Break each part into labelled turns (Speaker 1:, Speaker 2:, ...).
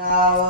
Speaker 1: Now,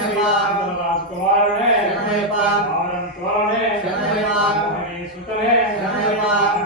Speaker 1: Raj Kumar है और तोरण है सुतन है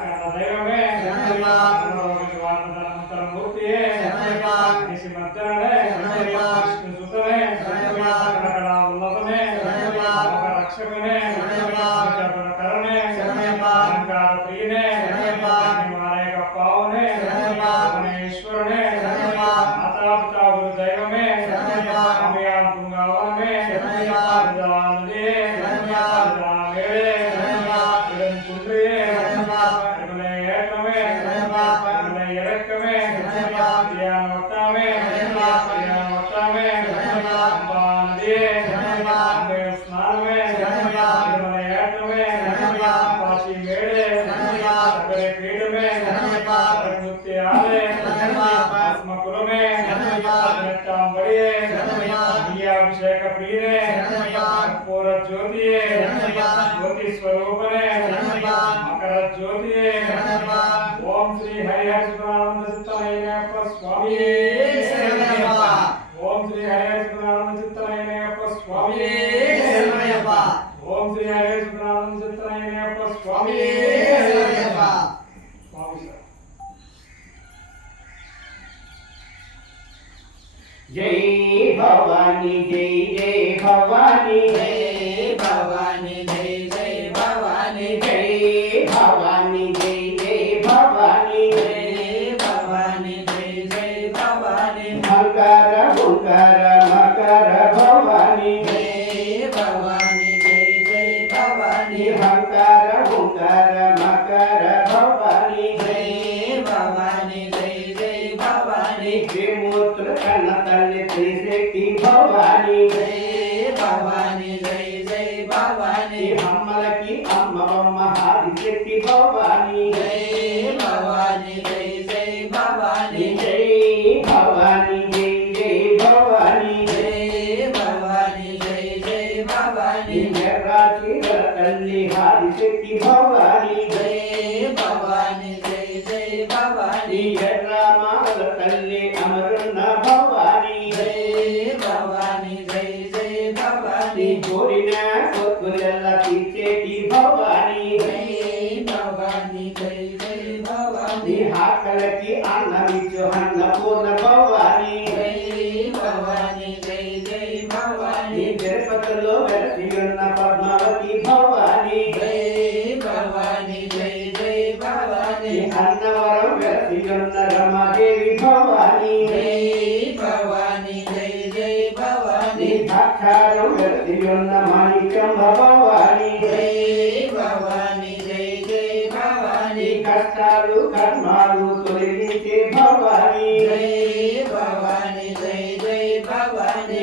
Speaker 1: अभिषेक प्रिय कर्पूर ज्योति ज्योति स्वरूप मकर ज्योति
Speaker 2: జై భవాని జై జై భవాని
Speaker 3: జై భవాని జై జై భవాని
Speaker 2: జై భవాని జై జై భవాని
Speaker 3: జై భవాని జై జై భవాని
Speaker 2: మకర మకర మకర కన తల్లి శ్రీశక్తి భవాని.
Speaker 3: జై భవాని జై జై భవాని.
Speaker 2: అమ్మలకి అమ్మ బొమ్మ హారిశక్తి భవాని.
Speaker 3: భవాని జై జై భవాని.
Speaker 2: జై భవాని జై జై భవాని.
Speaker 3: జై భవాని జై జై భవాని.
Speaker 2: జరాకి తల్లి హారిశక్తి భవాని.
Speaker 3: భవాని జై
Speaker 2: తల్లి అమరున్న భవాని. బంగారం గదియున్న మాణిక్యం భవాని.
Speaker 3: భవాని జై జై భవాని
Speaker 2: కష్టాలు కర్మాలు తొలగించే భవాని.
Speaker 3: భవాని జై జై భవాని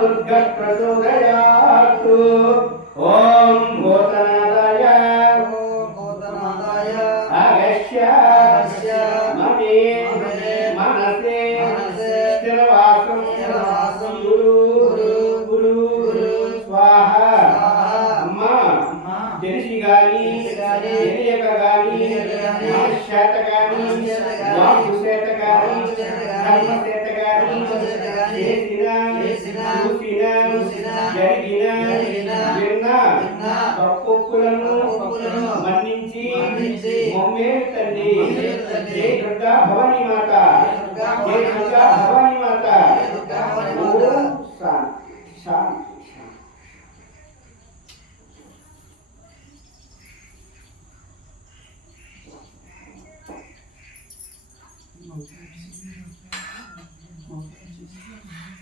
Speaker 2: దుర్గ ప్రచోదయాత్ చేసిన జరిగిన విన్న తప్పులను మన్నించి మమ్మేలు తండ్రి జై దుర్గా భవానీ మాత. జై దుర్గా భవానీ